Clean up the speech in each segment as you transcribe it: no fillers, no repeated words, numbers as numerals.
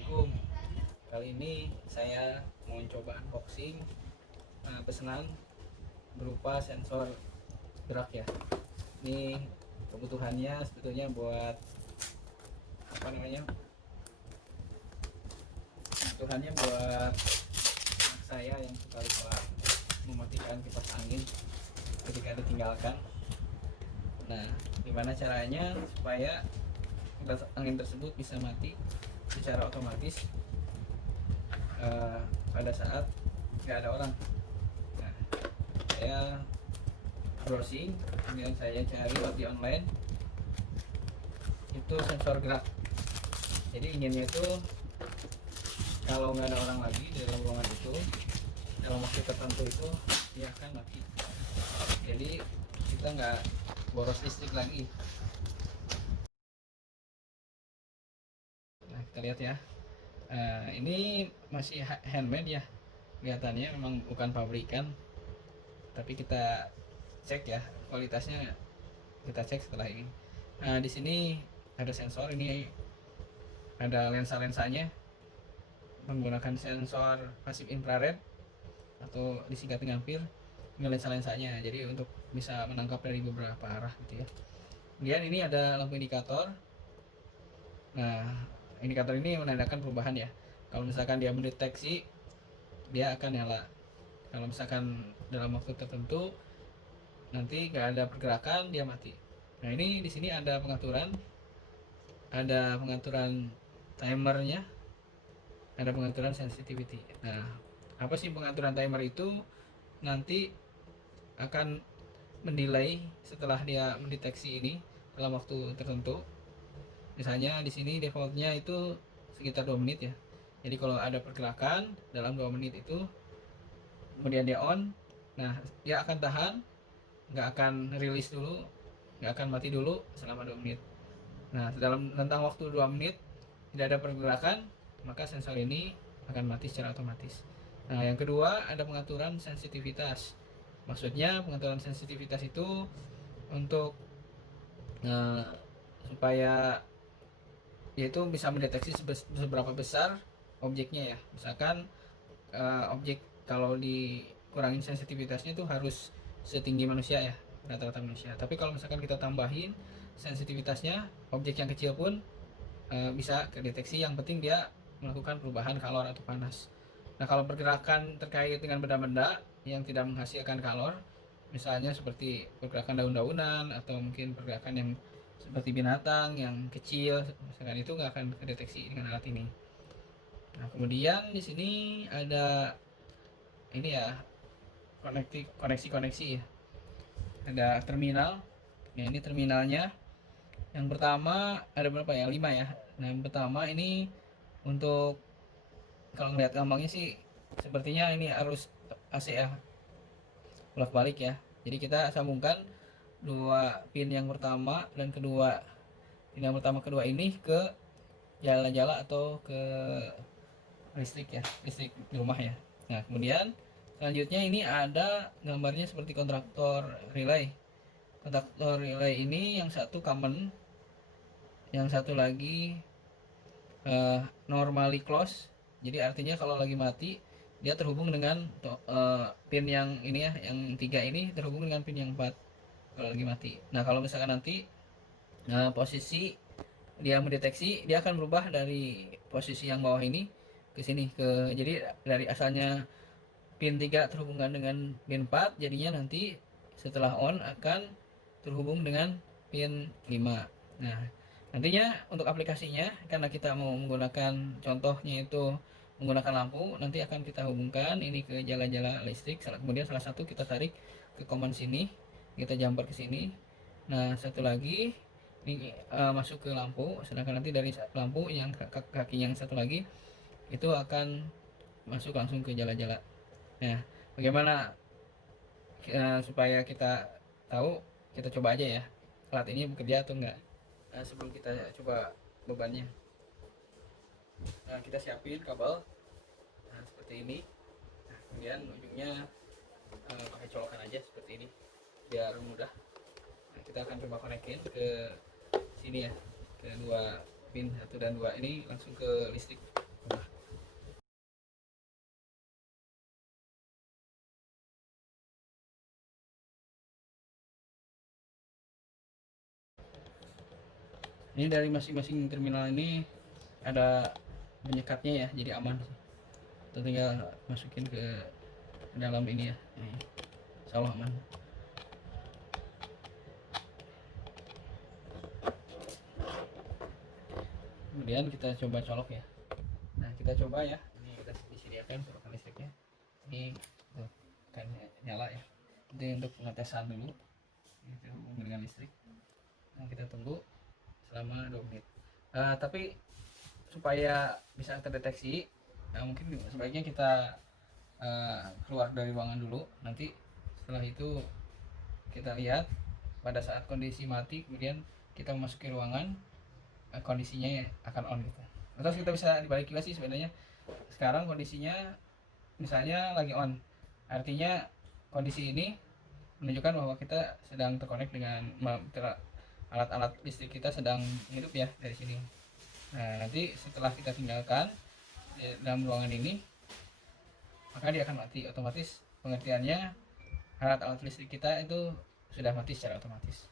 Assalamualaikum. Kali ini saya mau coba unboxing pesanan berupa sensor gerak ya. Ini kebutuhannya sebetulnya buat apa namanya? Kebutuhannya buat anak saya yang suka lupa mematikan kipas angin ketika ditinggalkan. Nah, gimana caranya supaya kipas angin tersebut bisa mati secara otomatis pada saat nggak ada orang. Nah, saya browsing, kemudian saya cari di online itu sensor gerak. Jadi inginnya itu kalau nggak ada orang lagi di dalam ruangan itu, dalam waktu tertentu itu dia akan mati. Jadi kita nggak boros listrik lagi. Nah, kita lihat ya. Ini masih handmade ya, kelihatannya memang bukan pabrikan, tapi kita cek ya kualitasnya, kita cek setelah ini. Nah, di sini ada sensor, ini ada lensa-lensanya menggunakan sensor pasif infrared atau disingkat dengan PIR. Ini lensa-lensanya, jadi untuk bisa menangkap dari beberapa arah gitu ya. Kemudian ini ada lampu indikator. Nah, indikator ini menandakan perubahan ya. Kalau misalkan dia mendeteksi, dia akan nyala. Kalau misalkan dalam waktu tertentu nanti nggak ada pergerakan, dia mati. Nah, ini di sini ada pengaturan timernya, ada pengaturan sensitivity. Nah, apa sih pengaturan timer itu? Nanti akan mendelay setelah dia mendeteksi ini dalam waktu tertentu. Misalnya di sini defaultnya itu sekitar 2 menit ya. Jadi kalau ada pergerakan dalam 2 menit itu, kemudian dia on, nah dia akan tahan, nggak akan rilis dulu, nggak akan mati dulu selama 2 menit. Nah, dalam rentang waktu 2 menit tidak ada pergerakan, maka sensor ini akan mati secara otomatis. Nah, yang kedua ada pengaturan sensitivitas. Maksudnya pengaturan sensitivitas itu untuk supaya yaitu bisa mendeteksi seberapa besar objeknya ya. Misalkan objek kalau dikurangin sensitivitasnya itu harus setinggi manusia ya, rata-rata manusia. Tapi kalau misalkan kita tambahin sensitivitasnya, objek yang kecil pun bisa kedeteksi. Yang penting dia melakukan perubahan kalor atau panas. Nah, kalau pergerakan terkait dengan benda-benda yang tidak menghasilkan kalor, misalnya seperti pergerakan daun-daunan atau mungkin pergerakan yang seperti binatang yang kecil, misalkan itu nggak akan kedeteksi dengan alat ini. Nah, kemudian di sini ada ini ya, koneksi ya. Ada terminal. Ya, ini terminalnya. Yang pertama ada berapa ya? 5 ya. Nah, yang pertama ini untuk, kalau ngeliat gampangnya sih sepertinya ini arus AC ya, bolak balik ya. Jadi kita sambungkan dua pin yang pertama dan kedua, pin yang pertama kedua ini ke jala-jala atau ke listrik ya, listrik di rumah ya. Nah, kemudian selanjutnya ini ada gambarnya seperti kontaktor relay. Kontaktor relay ini yang satu common, yang satu lagi normally close. Jadi artinya kalau lagi mati dia terhubung dengan pin yang ini ya, yang 3 ini terhubung dengan pin yang 4 kalau lagi mati. Nah, kalau misalkan nanti posisi dia mendeteksi, dia akan berubah dari posisi yang bawah ini ke sini, jadi dari asalnya pin 3 terhubungkan dengan pin 4, jadinya nanti setelah on akan terhubung dengan pin 5. Nah, nantinya untuk aplikasinya, karena kita mau menggunakan, contohnya itu menggunakan lampu, nanti akan kita hubungkan ini ke jala-jala listrik. Kemudian salah satu kita tarik ke command sini, kita jumper ke sini. Nah, satu lagi ini masuk ke lampu, sedangkan nanti dari lampu yang kaki yang satu lagi itu akan masuk langsung ke jala-jala. Nah, bagaimana supaya kita tahu, kita coba aja ya alat ini bekerja atau enggak. Nah, sebelum kita coba bebannya, kita siapin kabel seperti ini. Nah, kemudian ujungnya pakai colokan aja seperti ini biar mudah. Nah, kita akan coba konekin ke sini ya, ke dua pin 1 dan 2 ini langsung ke listrik. Ini dari masing-masing terminal ini ada penyekatnya ya, jadi aman. Kita tinggal masukin ke dalam ini ya. Ini, insya Allah aman. Kemudian kita coba colok ya. Nah kita coba ya, ini kita disediakan colokan listriknya. Ini tuh, kan nyala ya. Ini untuk pengetesan dulu. Ini terhubung dengan listrik. Nah kita tunggu selama 2 menit. Tapi supaya bisa terdeteksi, mungkin sebaiknya kita keluar dari ruangan dulu. Nanti setelah itu kita lihat pada saat kondisi mati, kemudian kita memasuki ruangan, kondisinya akan on gitu. Atau kita bisa dibalik juga sih sebenarnya. Sekarang kondisinya misalnya lagi on, artinya kondisi ini menunjukkan bahwa kita sedang terkonek dengan alat-alat listrik, kita sedang hidup ya dari sini. Nah nanti setelah kita tinggalkan dalam ruangan ini, maka dia akan mati otomatis. Pengertiannya, alat-alat listrik kita itu sudah mati secara otomatis.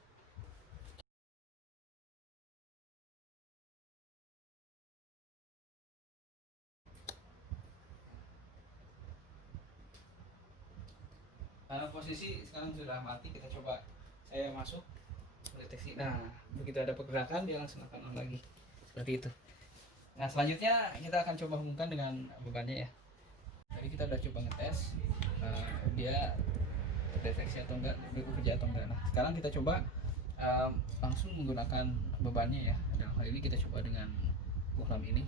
Posisi sekarang sudah mati, kita coba saya masuk deteksi. Nah begitu ada pergerakan dia langsung akan on lagi seperti itu. Nah selanjutnya kita akan coba hubungkan dengan bebannya ya. Jadi kita udah coba ngetes dia terdeteksi atau enggak, bekerja atau enggak. Nah sekarang kita coba langsung menggunakan bebannya ya. Dalam hal ini kita coba dengan bohlam ini.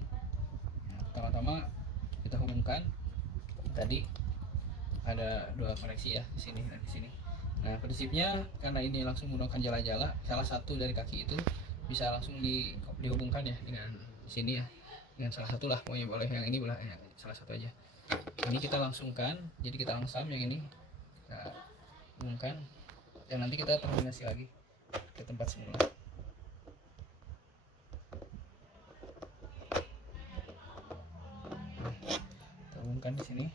Nah, pertama-tama kita hubungkan, tadi ada 2 koneksi ya, di sini dan di sini. Nah prinsipnya karena ini langsung menggunakan jala-jala, salah satu dari kaki itu bisa langsung dihubungkan ya dengan sini ya, dengan salah satu lah, pokoknya boleh yang ini, boleh ya, salah satu aja. Ini kita langsungkan, jadi kita langsam yang ini kita hubungkan, dan nanti kita terminasi lagi ke tempat semula. Kita hubungkan di sini.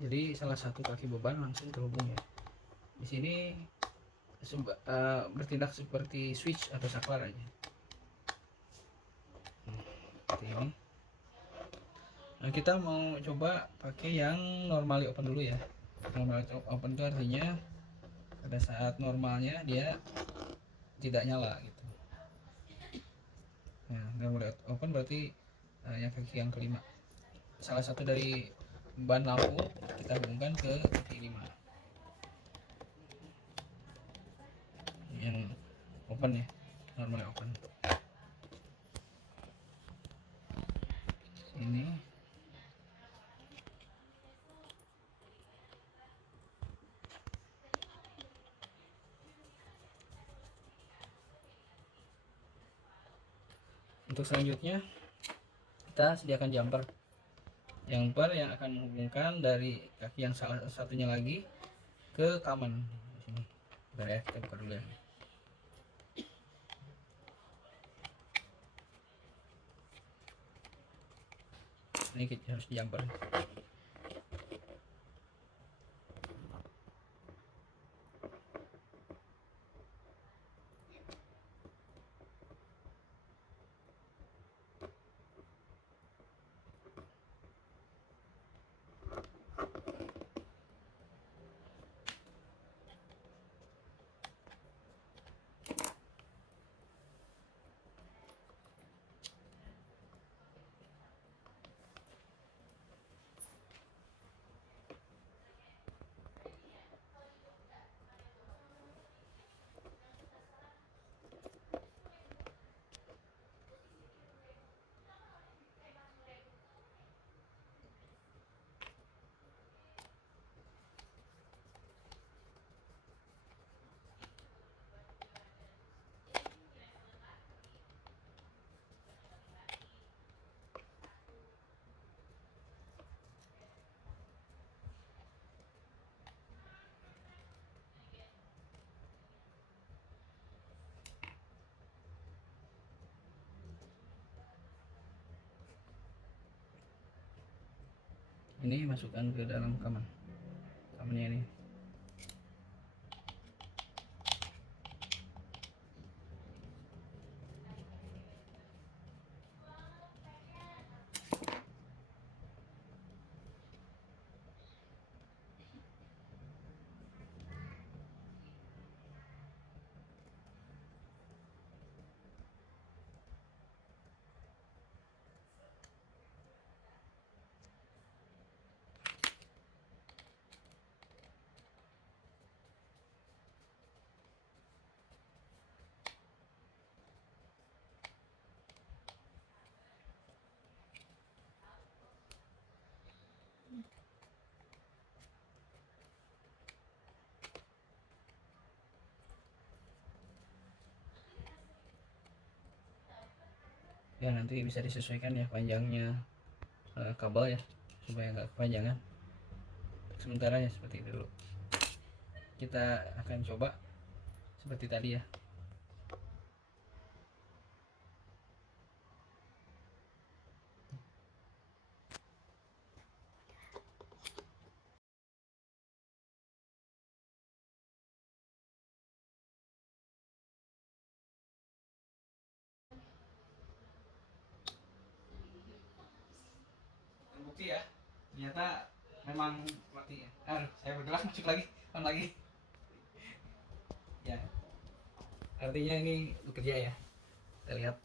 Jadi salah satu kaki beban langsung terhubung ya. Di sini bertindak seperti switch atau saklar aja. Seperti ini. Nah kita mau coba pakai yang normally open dulu ya. Normally open itu artinya pada saat normalnya dia tidak nyala gitu. Nah normally open berarti yang kaki yang kelima. Salah satu dari ban lampu kita hubungkan ke kaki 5 yang open ya, normally open. Ini untuk selanjutnya kita sediakan jumper yang akan menghubungkan dari kaki yang salah satunya lagi ke kaman. Sini. Bentar ya, kita buka dulu ya. Ini kita harus jumper. ini masukkan ke dalam kamannya ini. Ya nanti bisa disesuaikan ya panjangnya kabel ya, supaya nggak kepanjangan. Sementara ya seperti itu dulu. Kita akan coba seperti tadi ya. Terbukti ya, ternyata memang mati ya. Saya bergerak masuk lagi, on lagi. Ya, artinya ini bekerja ya. Kita lihat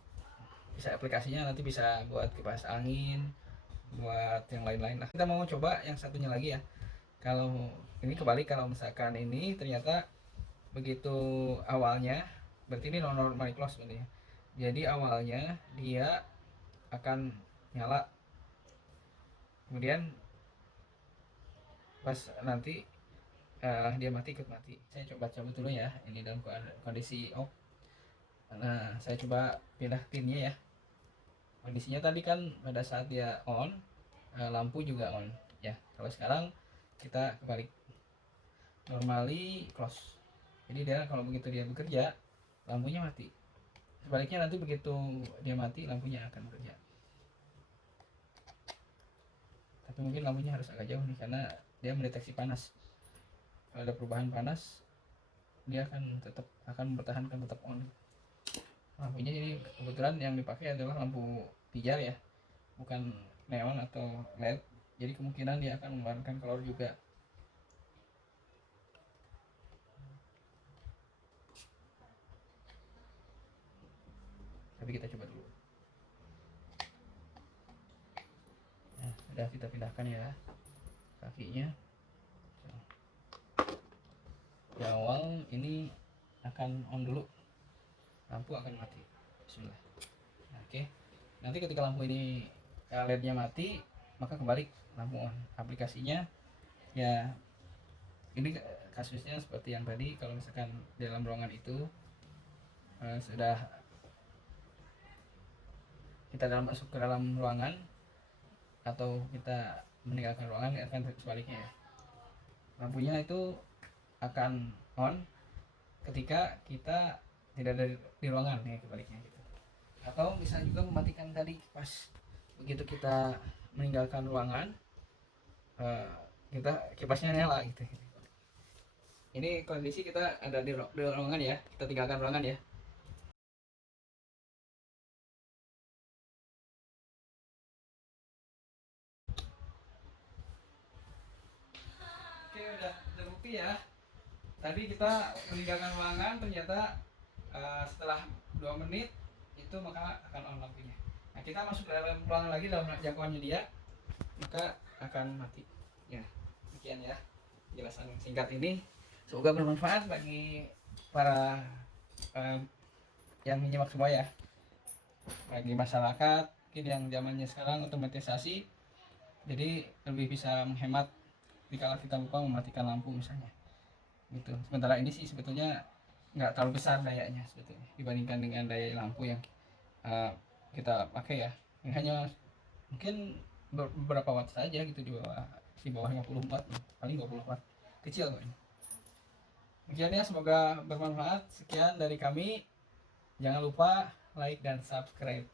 bisa aplikasinya, nanti bisa buat kipas angin, buat yang lain-lain. Nah, kita mau coba yang satunya lagi ya. Kalau ini kebalik, kalau misalkan ini ternyata begitu awalnya, berarti ini non normally close berarti ya. Jadi awalnya dia akan nyala, kemudian pas nanti dia mati, ikut mati. Saya coba cabut dulu ya, ini dalam kondisi off. Nah, saya coba pindah pinnya ya. Kondisinya tadi kan pada saat dia on, lampu juga on ya. Kalau sekarang kita kebalik, normally close. Jadi dia kalau begitu dia bekerja, lampunya mati. Sebaliknya nanti begitu dia mati, lampunya akan bekerja. Tapi mungkin lampunya harus agak jauh nih, karena dia mendeteksi panas. Kalau ada perubahan panas, dia akan mempertahankan tetap on. Lampunya ini kebetulan yang dipakai adalah lampu pijar ya, bukan neon atau LED. Jadi kemungkinan dia akan mengeluarkan kalor juga. Tapi kita coba dulu. Nah, sudah kita pindahkan ya kakinya. Di awal ini akan on dulu, lampu akan mati. Bismillah. Nah, oke. Nanti ketika lampu ini LED-nya mati, maka kembali lampu on. Aplikasinya ya ini kasusnya seperti yang tadi. Kalau misalkan dalam ruangan itu sudah kita masuk ke dalam ruangan atau kita meninggalkan ruangan, akan sebaliknya ya. Lampunya itu akan on ketika kita tidak ada di ruangan ya, kebaliknya gitu. Atau bisa juga mematikan tadi pas begitu kita meninggalkan ruangan, kita kipasnya nyala gitu. Ini kondisi kita ada di ruangan ya, kita tinggalkan ruangan ya. Oke, udah terbukti ya. Tadi kita meninggalkan ruangan, ternyata setelah 2 menit itu maka akan on lampunya. Nah, kita masuk ke dalam ruangan lagi dalam jangkauannya dia, maka akan mati. Ya, sekian ya penjelasan singkat ini. Semoga bermanfaat bagi para yang menyimak semua ya. Bagi masyarakat mungkin yang zamannya sekarang otomatisasi, jadi lebih bisa menghemat jika kita lupa mematikan lampu misalnya gitu. Sementara ini sih sebetulnya nggak terlalu besar dayanya sebetulnya dibandingkan dengan daya lampu yang kita pakai ya. Ini hanya mungkin beberapa watt saja gitu, di bawah 50 watt, paling 20 watt, kecil kok ini. Demikian ya, semoga bermanfaat. Sekian dari kami, jangan lupa like dan subscribe.